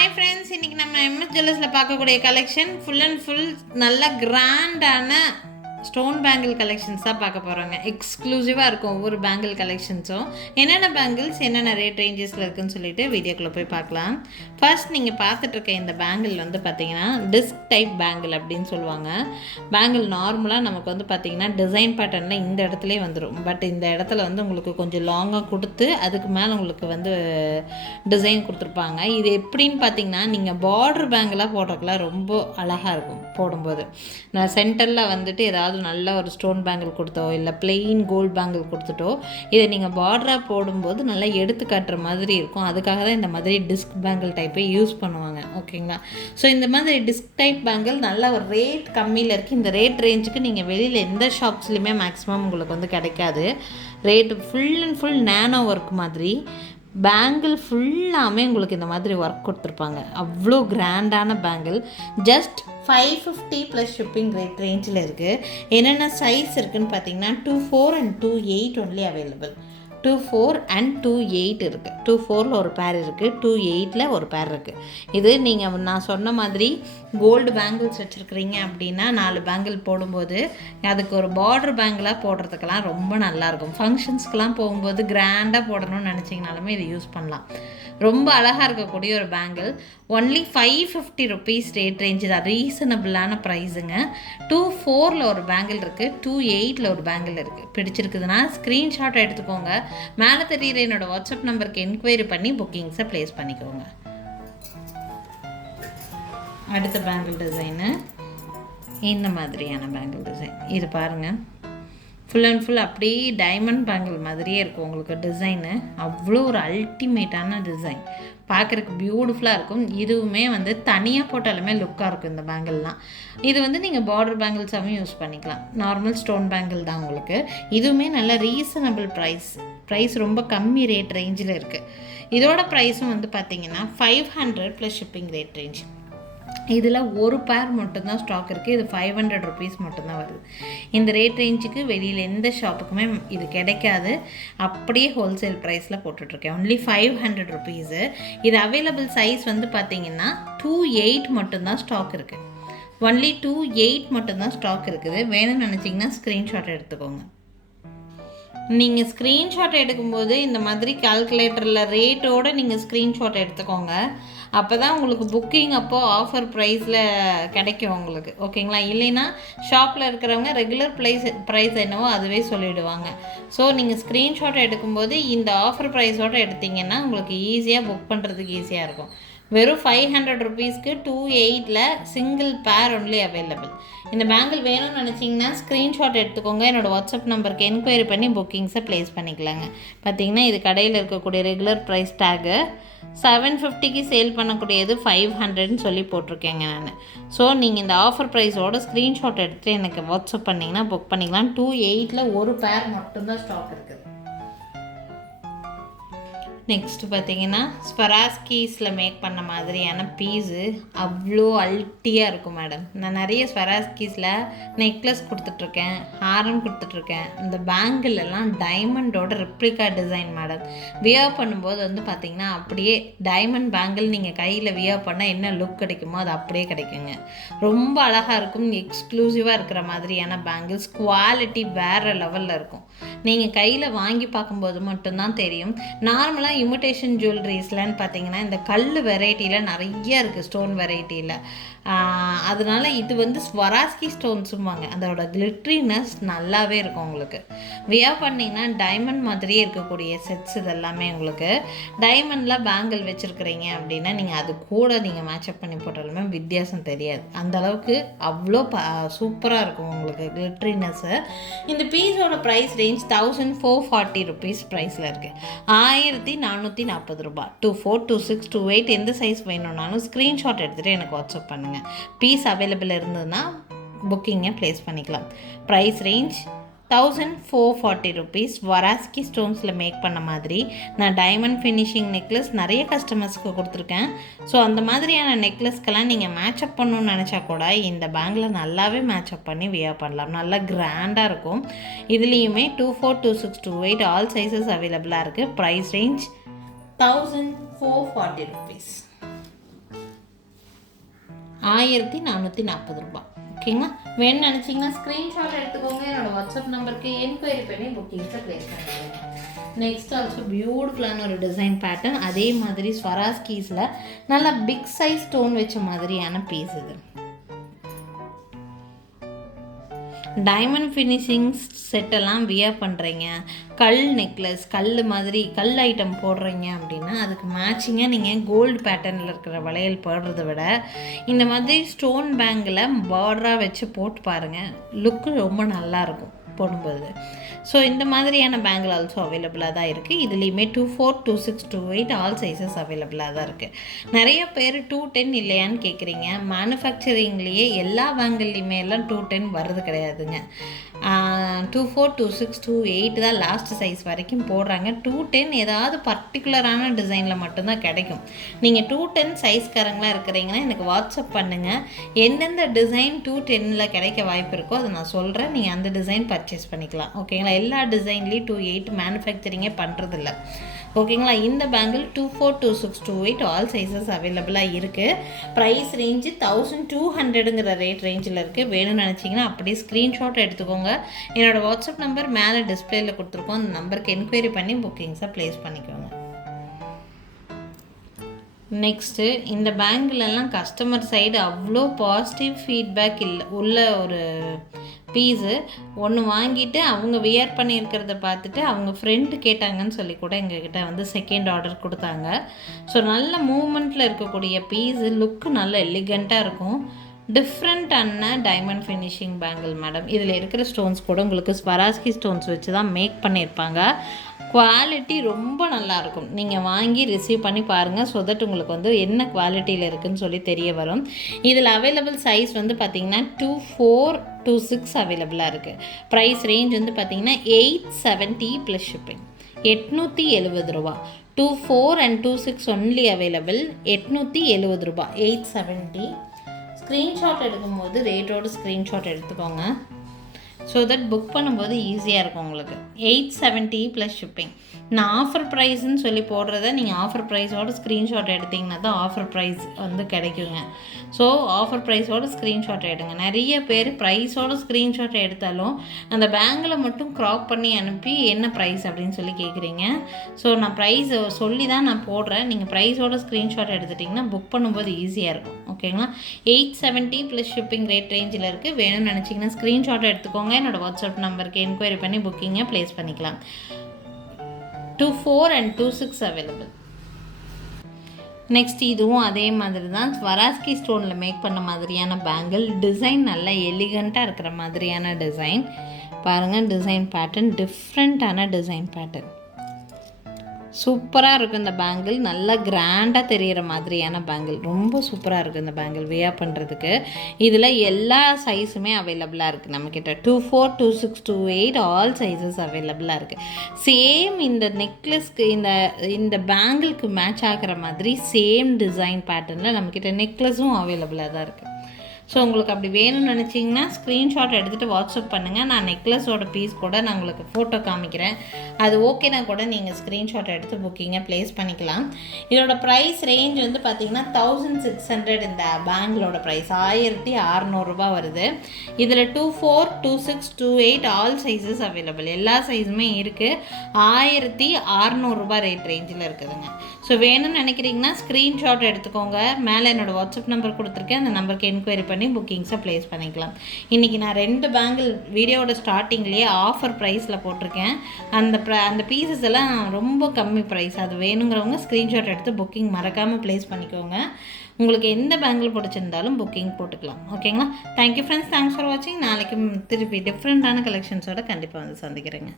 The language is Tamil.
ஹாய் ஃப்ரெண்ட்ஸ், இன்றைக்கி நம்ம எம்எஸ் ஜுவல்லர்ஸில் பார்க்கக்கூடிய கலெக்ஷன் ஃபுல் அண்ட் ஃபுல் நல்ல கிராண்டான ஸ்டோன் பேங்கிள் கலெக்ஷன்ஸ் தான் பார்க்க போகிறாங்க. எக்ஸ்க்ளூசிவாக இருக்கும் ஒவ்வொரு பேங்கிள் கலெக்ஷன்ஸும். என்னென்ன பேங்கிள்ஸ் என்னென்ன ரேட் ரேஞ்சஸில் இருக்குதுன்னு சொல்லிட்டு வீடியோக்குள்ளே போய் பார்க்கலாம். ஃபர்ஸ்ட் நீங்கள் பார்த்துட்ருக்க இந்த பேங்கிள் வந்து பார்த்திங்கன்னா டிஸ்க் டைப் பேங்கிள் அப்படின்னு சொல்லுவாங்க. பேங்கிள் நார்மலாக நமக்கு வந்து பார்த்திங்கன்னா டிசைன் பேட்டர்னில் இந்த இடத்துலேயே வந்துடும். பட் இந்த இடத்துல வந்து உங்களுக்கு கொஞ்சம் லாங்காக கொடுத்து அதுக்கு மேலே உங்களுக்கு வந்து டிசைன் கொடுத்துருப்பாங்க. இது எப்படின்னு பார்த்தீங்கன்னா நீங்கள் பார்டர் பேங்கிளாக போடுறதுக்குலாம் ரொம்ப அழகாக இருக்கும். போடும்போது நான் சென்டரில் வந்துட்டு ஏதாவது நல்ல ஒரு ஸ்டோன் பேங்கிள் கொடுத்தோ இல்லை பிளெயின் கோல்டு பேங்கிள் கொடுத்துட்டோ இதை நீங்கள் பார்டராக போடும்போது நல்லா எடுத்து காட்டுற மாதிரி இருக்கும். அதுக்காக தான் இந்த மாதிரி டிஸ்க் பேங்கிள் டைப்பை யூஸ் பண்ணுவாங்க. ஓகேங்களா? ஸோ இந்த மாதிரி டிஸ்க் டைப் பேங்கிள் நல்ல ஒரு ரேட் கம்மியில் இருக்குது. இந்த ரேட் ரேஞ்சுக்கு நீங்கள் வெளியில் எந்த ஷாப்ஸ்லையுமே மேக்ஸிமம் உங்களுக்கு வந்து கிடைக்காது. Rate full and full nano work மாதிரி பேங்கிள் ஃபுல்லாமே உங்களுக்கு இந்த மாதிரி ஒர்க் கொடுத்துருப்பாங்க. அவ்வளோ கிராண்டான bangle. Just 550 plus shipping rate ரேஞ்சில் இருக்குது. என்னென்ன சைஸ் இருக்குதுன்னு பார்த்தீங்கன்னா 2/4 and 2/8 ஒன்லி அவைலபிள். 2/4 and 2/8 இருக்குது. 2/4ல் ஒரு பேர் இருக்குது, 2/8ல் ஒரு பேர் இருக்குது. இது நீங்கள் நான் சொன்ன மாதிரி கோல்டு பேங்கிள்ஸ் வச்சுருக்கிறீங்க அப்படின்னா 4 பேங்கிள் போடும்போது அதுக்கு ஒரு பார்டர் பேங்கிளாக போடுறதுக்கெல்லாம் ரொம்ப நல்லாயிருக்கும். ஃபங்க்ஷன்ஸ்க்கெலாம் போகும்போது கிராண்டாக போடணும்னு நினச்சிங்கனாலுமே இதை யூஸ் பண்ணலாம். ரொம்ப அழகாக இருக்கக்கூடிய ஒரு bangle. Only 550 rupees rate range தான். ரீசனபிளான ப்ரைஸுங்க. 2/4ல் ஒரு பேங்கிள் இருக்குது, 2/8ல் ஒரு பேங்கிள் இருக்குது. பிடிச்சிருக்குதுன்னா ஸ்க்ரீன்ஷாட் எடுத்துக்கோங்க. மேலே தெரிகிற என்னோடய வாட்ஸ்அப் நம்பருக்கு என்கொயரி பண்ணி புக்கிங்ஸை ப்ளேஸ் பண்ணிக்கோங்க. அடுத்த பேங்கிள் டிசைனு இந்த மாதிரியான பேங்கிள் டிசைன். இது பாருங்கள், ஃபுல் அண்ட் ஃபுல் அப்படியே டைமண்ட் பேங்கிள் மாதிரியே இருக்கும் உங்களுக்கு டிசைனு. அவ்வளோ ஒரு அல்டிமேட்டான டிசைன், பார்க்குறதுக்கு பியூட்டிஃபுல்லாக இருக்கும். இதுவுமே வந்து தனியாக போட்டாலுமே லுக்காக இருக்கும் இந்த பேங்கிள்லாம். இது வந்து நீங்கள் பார்டர் பேங்கிள்ஸாகவும் யூஸ் பண்ணிக்கலாம். நார்மல் ஸ்டோன் பேங்கிள் தான் உங்களுக்கு. இதுவுமே நல்ல ரீசனபிள் ப்ரைஸ் ரொம்ப கம்மி ரேட் ரேஞ்சில் இருக்குது. இதோட ப்ரைஸும் வந்து பார்த்திங்கன்னா 500 ப்ளஸ் ஷிப்பிங் ரேட் ரேஞ்ச். இதில் ஒரு பேர் மட்டும்தான் ஸ்டாக் இருக்குது. இது 500 ருபீஸ் மட்டும்தான் வருது. இந்த ரேட் ரேஞ்சுக்கு வெளியில் எந்த ஷாப்புக்குமே இது கிடைக்காது. அப்படியே ஹோல்சேல் ப்ரைஸில் போட்டுட்ருக்கேன். Only 500 rupees. இது அவைலபிள் சைஸ் வந்து பார்த்திங்கன்னா 2/8 மட்டும்தான் ஸ்டாக் இருக்குது. ஒன்லி 2/8 மட்டும்தான் ஸ்டாக் இருக்குது. வேணும்னு நினச்சிங்கன்னா ஸ்க்ரீன்ஷாட் எடுத்துக்கோங்க. நீங்கள் ஸ்க்ரீன்ஷாட் எடுக்கும்போது இந்த மாதிரி கால்குலேட்டரில் ரேட்டோடு நீங்கள் ஸ்க்ரீன்ஷாட் எடுத்துக்கோங்க. அப்போ தான் உங்களுக்கு புக்கிங் அப்போது ஆஃபர் ப்ரைஸில் கிடைக்கும் உங்களுக்கு. ஓகேங்களா? இல்லைன்னா ஷாப்பில் இருக்கிறவங்க ரெகுலர் ப்ரைஸ் என்னவோ அதுவே சொல்லிவிடுவாங்க. ஸோ நீங்கள் ஸ்க்ரீன்ஷாட் எடுக்கும்போது இந்த ஆஃபர் ப்ரைஸோடு எடுத்திங்கன்னா உங்களுக்கு ஈஸியாக புக் பண்ணுறதுக்கு ஈஸியாக இருக்கும். வெறும் 500 ருபீஸ்க்கு 2/8ல் சிங்கிள் பேர் ஒன்லி அவைலபிள். இந்த பேங்கிள் வேணும்னு நினச்சிங்கன்னா ஸ்க்ரீன்ஷாட் எடுத்துக்கோங்க. என்னோடய வாட்ஸ்அப் நம்பருக்கு என்கொயரி பண்ணி புக்கிங்ஸை ப்ளேஸ் பண்ணிக்கலாங்க. பார்த்திங்கன்னா இது கடையில் இருக்கக்கூடிய ரெகுலர் ப்ரைஸ் டேகு 750க்கு சேல் பண்ணக்கூடியது 500ன்னு சொல்லி போட்டிருக்கேங்க நான். ஸோ நீங்கள் இந்த ஆஃபர் ப்ரைஸோட ஸ்க்ரீன்ஷாட் எடுத்துகிட்டு எனக்கு வாட்ஸ்அப் பண்ணிங்கன்னா புக் பண்ணிக்கலாம். 2/8ல் ஒரு பேர் மட்டும்தான் ஸ்டாக் இருக்குது. நெக்ஸ்ட்டு பார்த்திங்கன்னா ஸ்வராஸ்கீஸில் மேக் பண்ண மாதிரியான பீஸு அவ்வளோ அல்ட்டியாக இருக்கும் மேடம். நான் நிறைய ஸ்வராஸ்கீஸில் நெக்லஸ் கொடுத்துட்ருக்கேன், ஹாரம் கொடுத்துட்ருக்கேன். இந்த பேங்கிள் எல்லாம் டைமண்டோட ரெப்ளிகா டிசைன் மேடம். வியர் பண்ணும்போது வந்து பார்த்திங்கன்னா அப்படியே டைமண்ட் பேங்கிள் நீங்கள் கையில் வியர் பண்ணால் என்ன லுக் கிடைக்குமோ அது அப்படியே கிடைக்குங்க. ரொம்ப அழகாக இருக்கும். எக்ஸ்க்ளூசிவாக இருக்கிற மாதிரியான பேங்கிள்ஸ். குவாலிட்டி வேறு லெவலில் இருக்கும். நீங்கள் கையில் வாங்கி பார்க்கும்போது மட்டும்தான் தெரியும். நார்மலாக இமிட்டேஷன் ஜுவல்லரிஸ்லன்னு பார்த்தீங்கன்னா இந்த கல் வெரைட்டியில் நிறைய இருக்குது, ஸ்டோன் வெரைட்டியில். அதனால் இது வந்து ஸ்வராஸ்கி ஸ்டோன்ஸும்பாங்க. அதோட கிளிட்ரினஸ் நல்லாவே இருக்கும் உங்களுக்கு. வியர் பண்ணிங்கன்னா டைமண்ட் மாதிரியே இருக்கக்கூடிய செட்ஸ் இதெல்லாமே உங்களுக்கு. டைமண்டில் பேங்கிள் வச்சுருக்கிறீங்க அப்படின்னா நீங்கள் அது கூட நீங்கள் மேட்சப் பண்ணி போட்டாலுமே வித்தியாசம் தெரியாது. அந்தளவுக்கு அவ்வளோ சூப்பராக இருக்கும் உங்களுக்கு கிளிட்ரினஸ்ஸு. இந்த பீஸோட ப்ரைஸ் ரேஞ்ச் 1440 ருபீஸ் ப்ரைஸில் இருக்குது. 1440 ரூபாய். 2/4, 2/6, 2/8 எந்த சைஸ் வேணும்னாலும் ஸ்க்ரீன்ஷாட் எடுத்துகிட்டு எனக்கு வாட்ஸ்அப் பண்ணுங்கள். பீஸ் அவைலபிள் இருந்ததுன்னா புக்கிங்கை ப்ளேஸ் பண்ணிக்கலாம். Price range 1440 rupees. வராஸ்கி ஸ்டோன்ஸில் மேக் பண்ண மாதிரி நான் டைமண்ட் ஃபினிஷிங் நெக்லஸ் நிறைய கஸ்டமர்ஸ்க்கு கொடுத்துருக்கேன். ஸோ அந்த மாதிரியான நெக்லஸ்க்கெல்லாம் நீங்கள் மேட்சப் பண்ணணும்னு நினச்சா கூட இந்த பேங்கில் நல்லாவே மேட்சப் பண்ணி வியர் பண்ணலாம். நல்லா கிராண்டாக இருக்கும். இதுலேயுமே 2/4, 2/6, 2/8 ஆல் சைஸஸ் அவைலபிளாக இருக்குது. Price range 1440 rupees. 1440 ரூபா. ஓகேங்களா? வேணும்னு நினச்சிங்கன்னா ஸ்க்ரீன்ஷாட் எடுத்துக்கோங்க. என்னோடய வாட்ஸ்அப் நம்பருக்கு என்கொயரி பண்ணி புக்கிங்ஸை ப்ளேஸ் பண்ணிக்கோங்க. நெக்ஸ்ட் ஆல்சோ பியூட்டிஃபுல்லான ஒரு டிசைன் பேட்டர்ன். அதே மாதிரி ஸ்வராஸ்கீஸில் நல்லா பிக் சைஸ் ஸ்டோன் வச்ச மாதிரியான பீஸ் இது. டைமண்ட் ஃபினிஷிங் செட்டெல்லாம் வியர் பண்ணுறீங்க, கல் நெக்லஸ், கல் மாதிரி கல் ஐட்டம் போடுறீங்க அப்படின்னா அதுக்கு மேட்சிங்காக நீங்கள் கோல்டு பேட்டர்னில் இருக்கிற வளையல் போடுறத விட இந்த மாதிரி ஸ்டோன் பேங்கில் பார்டராக வச்சு போட்டு பாருங்கள், லுக்கு ரொம்ப நல்லாயிருக்கும் போடும்போது. ஸோ இந்த மாதிரியான பேங்கிள் ஆல்சோ அவைலபிளாக தான் இருக்குது. இதுலேயுமே 24, 26, 28 ஆல் சைஸஸ் அவைலபிளாக தான் இருக்குது. நிறைய பேர் 210 இல்லையான்னு கேட்குறீங்க. மேனுஃபேக்சரிங்லேயே எல்லா பேங்கிள்லேயுமே எல்லாம் 210 வர்றது கிடையாதுங்க. 24, 26, 28 தான் லாஸ்ட் சைஸ் வரைக்கும் போடுறாங்க. 210 ஏதாவது பர்டிகுலரான டிசைனில் மட்டும்தான் கிடைக்கும். நீங்கள் 210 சைஸ்காரங்களாக இருக்கிறீங்கன்னா எனக்கு வாட்ஸ்அப் பண்ணுங்கள். எந்தெந்த டிசைன் 210 கிடைக்க வாய்ப்பு இருக்கோ அதை நான் சொல்கிறேன். நீங்கள் அந்த டிசைன் பர்ச்சேஸ் பண்ணிக்கலாம். ஓகேங்களா? எல்லா டிசைன்லேயும் 28 மேனுஃபேக்சரிங்கே பண்ணுறதில்ல. ஓகேங்களா? இந்த பேங்கிள் 24, 26, 28 ஆல் சைஸஸ் அவைலபிளாக இருக்குது. ப்ரைஸ் ரேஞ்சு 1200ங்கிற ரேஞ்சில் இருக்குது. வேணும்னு நினச்சிங்கன்னா அப்படியே ஸ்க்ரீன்ஷாட் எடுத்துக்கோங்க. என்னோடய வாட்ஸ்அப் நம்பர் மேலே டிஸ்பிளேயில் கொடுத்துருக்கோம். அந்த நம்பருக்கு என்கொயரி பண்ணி புக்கிங்ஸை ப்ளேஸ் பண்ணிக்கோங்க. நெக்ஸ்ட்டு இந்த பேங்கிலெல்லாம் கஸ்டமர் சைடு அவ்வளோ பாசிட்டிவ் ஃபீட்பேக் உள்ள ஒரு பீஸு. ஒன்று வாங்கிட்டு அவங்க வியர் பண்ணியிருக்கிறத பார்த்துட்டு அவங்க ஃப்ரெண்டு கேட்டாங்கன்னு சொல்லி கூட எங்ககிட்ட வந்து செகண்ட் ஆர்டர் கொடுத்தாங்க. ஸோ நல்ல மூமெண்ட்டில் இருக்கக்கூடிய பீஸு, லுக்கு நல்ல எலிகண்ட்டாக இருக்கும். டிஃப்ரெண்ட்டான டைமண்ட் ஃபினிஷிங் பேங்கிள் மேடம். இதில் இருக்கிற ஸ்டோன்ஸ் கூட உங்களுக்கு ஸ்வராஸ்கி ஸ்டோன்ஸ் வச்சு தான் மேக் பண்ணியிருப்பாங்க. குவாலிட்டி ரொம்ப நல்லாயிருக்கும். நீங்கள் வாங்கி ரிசீவ் பண்ணி பாருங்கள். ஸோ தட் உங்களுக்கு வந்து என்ன குவாலிட்டியில் இருக்குதுன்னு சொல்லி தெரிய வரும். இதில் அவைலபிள் சைஸ் வந்து பார்த்திங்கன்னா 24, 26 அவைலபிளாக இருக்குது. ப்ரைஸ் ரேஞ்ச் வந்து பார்த்திங்கன்னா 870 ப்ளஸ் ஷிப்பிங், 870 ரூபா. 24 and 26 ஒன்லி அவைலபிள், 870 ரூபா, 870. ஸ்க்ரீன்ஷாட் எடுக்கும்போது ரேட்டோட ஸ்க்ரீன்ஷாட் எடுத்துக்கோங்க. ஸோ தட் புக் பண்ணும்போது ஈஸியாக இருக்கும் உங்களுக்கு. 870 ப்ளஸ் ஷிப்பிங். நான் ஆஃபர் ப்ரைஸ்ன்னு சொல்லி போடுறத நீங்கள் ஆஃபர் ப்ரைஸோட ஸ்க்ரீன்ஷாட் எடுத்திங்கன்னா தான் ஆஃபர் ப்ரைஸ் வந்து கிடைக்குங்க. ஸோ ஆஃபர் ப்ரைஸோட ஸ்க்ரீன்ஷாட் எடுங்க. நிறைய பேர் ப்ரைஸோட ஸ்க்ரீன்ஷாட் எடுத்தாலும் அந்த பேங்கில் மட்டும் க்ராப் பண்ணி அனுப்பி என்ன ப்ரைஸ் அப்படின்னு சொல்லி கேட்குறீங்க. ஸோ நான் ப்ரைஸ் சொல்லி தான் நான் போடுறேன். நீங்கள் ப்ரைஸோட ஸ்க்ரீன்ஷாட் எடுத்துட்டிங்கன்னா புக் பண்ணும்போது ஈஸியாக இருக்கும். ஓகேங்களா? 870 ப்ளஸ் ஷிப்பிங் ரேட் ரேஞ்சில் இருக்குது. வேணும்னு நினச்சிங்கன்னா ஸ்க்ரீன்ஷாட் எடுத்துக்கோங்க. என்னோடய வாட்ஸ்அப் நம்பருக்கு என்கொயரி பண்ணி புக்கிங்கை ப்ளேஸ் பண்ணிக்கலாம். 24 and 26 அவைலபிள். நெக்ஸ்ட் இதுவும் அதே மாதிரி தான் ஸ்வராஸ்கி ஸ்டோனில் மேக் பண்ண மாதிரியான பேங்கிள். டிசைன் நல்லா எலிகண்ட்டாக இருக்கிற மாதிரியான டிசைன் பாருங்கள். டிசைன் பேட்டர்ன் டிஃப்ரெண்ட்டான டிசைன் பேட்டர்ன் சூப்பராக இருக்கும். இந்த பேங்கிள் நல்லா கிராண்டாக தெரிகிற மாதிரியான பேங்கிள் ரொம்ப சூப்பராக இருக்குது. இந்த பேங்கிள் வியர் பண்ணுறதுக்கு இதில் எல்லா சைஸுமே அவைலபிளாக இருக்குது நம்மக்கிட்ட. 24, 26, 28 ஆல் சைஸஸ் அவைலபிளாக இருக்குது. சேம் இந்த நெக்லஸ்க்கு இந்த பேங்கிளுக்கு மேட்ச் ஆகிற மாதிரி சேம் டிசைன் பேட்டர்னில் நம்மக்கிட்ட நெக்லஸும் அவைலபிளாக தான் இருக்குது. ஸோ உங்களுக்கு அப்படி வேணும்னு நினச்சிங்கன்னா ஸ்க்ரீன்ஷாட் எடுத்துகிட்டு வாட்ஸ்அப் பண்ணுங்கள். நான் நெக்லஸோட பீஸ் கூட நான் உங்களுக்கு ஃபோட்டோ காமிக்கிறேன். அது ஓகேனா கூட நீங்கள் ஸ்க்ரீன்ஷாட் எடுத்து புக்கிங்கை ப்ளேஸ் பண்ணிக்கலாம். இதோட ப்ரைஸ் ரேஞ்ச் வந்து பார்த்திங்கன்னா 1600. இந்த பேங்கிளோட ப்ரைஸ் 1600 ரூபா வருது. இதில் 24, 26, 28 ஆல் சைஸஸ் அவைலபிள். எல்லா சைஸுமே இருக்குது. 1600 ரூபா ரேட் ரேஞ்சில் இருக்குதுங்க. ஸோ வேணும்னு நினைக்கிறீங்கன்னா ஸ்க்ரீன்ஷாட் எடுத்துக்கோங்க. மேலே என்னோடய வாட்ஸ்அப் நம்பர் கொடுத்துருக்கேன். அந்த நம்பருக்கு என்கொயரி பண்ணி புக்கிங்ஸை ப்ளேஸ் பண்ணிக்கலாம். இன்றைக்கி நான் 2 பேங்கிள் வீடியோட ஸ்டார்டிங்லேயே ஆஃபர் ப்ரைஸில் போட்டிருக்கேன். அந்த பீசஸ் எல்லாம் ரொம்ப கம்மி ப்ரைஸ். அது வேணுங்கிறவங்க ஸ்க்ரீன்ஷாட் எடுத்து புக்கிங் மறக்காமல் ப்ளேஸ் பண்ணிக்கோங்க. உங்களுக்கு எந்த பேங்கிள் பிடிச்சிருந்தாலும் புக்கிங் போட்டுக்கலாம். ஓகேங்களா? Thank you friends. தேங்க்ஸ் ஃபார் வாட்சிங். நாளைக்கு திருப்பி டிஃப்ரெண்ட்டான கலெக்ஷன்ஸோட கண்டிப்பாக வந்து சந்திக்கிறேங்க.